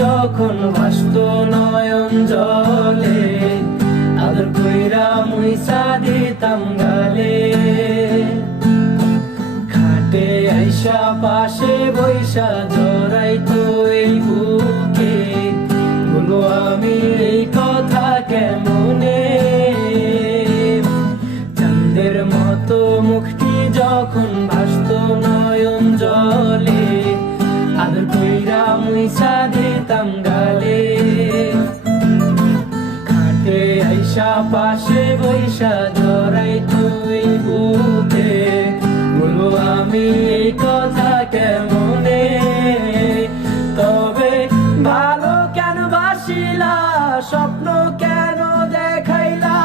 যখন ভাসত নয়ন জলে, আদর কইরা মুইসা দিতাম গালে। খাটে আইসা পাশে বৈশা জড়াইতো এই বুকে, বলো আমি এই কথা কেমনে। চাঁদের মতো মুখটি যখন ভাসত নয়ন জলে, আদর কইরা মুইসা দিতাম গালে। খাটে আইসা পাশে বৈশা জড়াইতো এই বুকে, বলো আমি এই কথা কেমনে। তবে ভালো কেন বাসিলা, স্বপ্ন কেন দেখাইলা,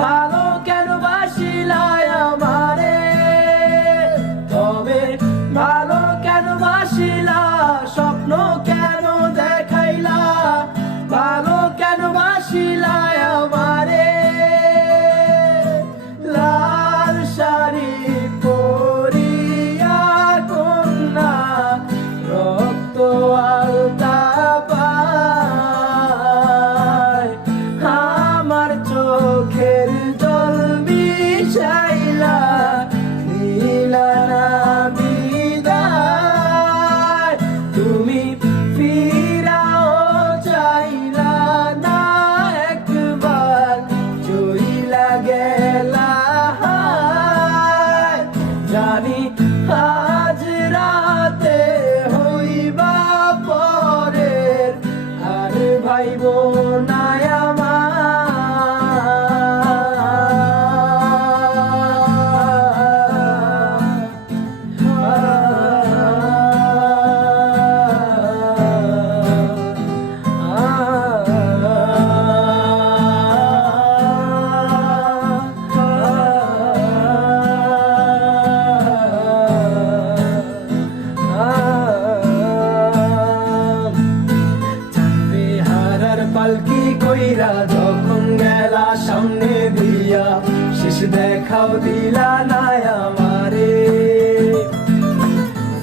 ভালো কেন বাসিলা আমারে। তবে ভালো কেন বাসিলা, স্বপ্ন কেন দেখাইলা, ভালো কেন বাসিলা আমারে। লাল শাড়ি পরিয়া কন্যা, রক্ত আলতা পায়, আমার চোখের জল মিশাইলা দিলা না বিদায়। তুমি ফিরাও চাইলা না একবার, চইলা গেলা। জানি আজ রাতে হইবা পরের, আর ভাইব না পালকি কইরা যখন গেলা সামনে দিয়া, শেষ দেখাও দিলা না আমারে।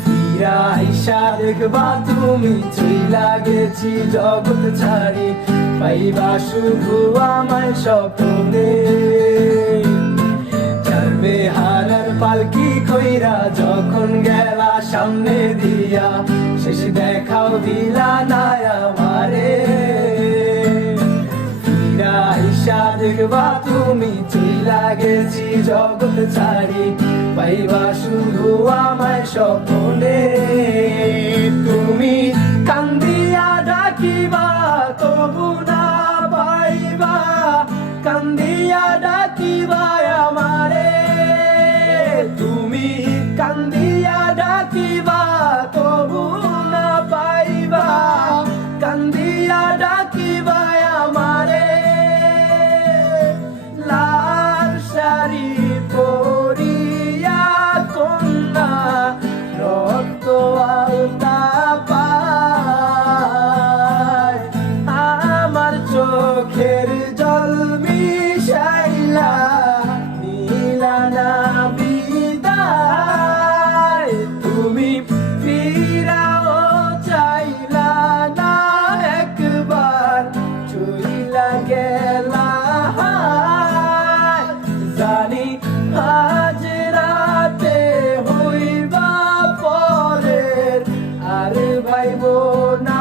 ফিরা আইসা দেখবা তুমি চইলা গেছি জগৎ ছাড়ি, পাইবা শুধু আমায় স্বপ্নে। চারবে হারার পালকি কইরা যখন গেলা সামনে দিয়া, শেষ দেখাও দিলা না আমারে। আইসা দেখবা তুমি চইলা গেছি জগৎ ছাড়ি, পাইবা শুধু আমায় স্বপ্নে। তুমি কান্দিয়া ডাকিবা তবু না পাইবা, কান্দিয়া ডাকিবা আমারে। তুমি কান্দিয়া ডাকিবা তবু না পাইবা, কান্দিয়া ডাকিবা আমারে। লাল শাড়ি পরিয়া কন্যা, রক্ত আলতা পায়, আমার চোখের জল মিশাইলা দিলা না বিদায়। তুমি ফিরাও চাইলা না একবার, চইলা গেলা। জানি আজ রাতে হইবা পরের, আর ভাইব না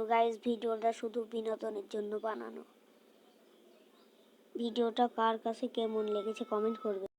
তো গাইস ভিডিওটা শুধু বিনোদনের জন্য বানানো। ভিডিওটা কার কাছে কেমন লেগেছে কমেন্ট করবে।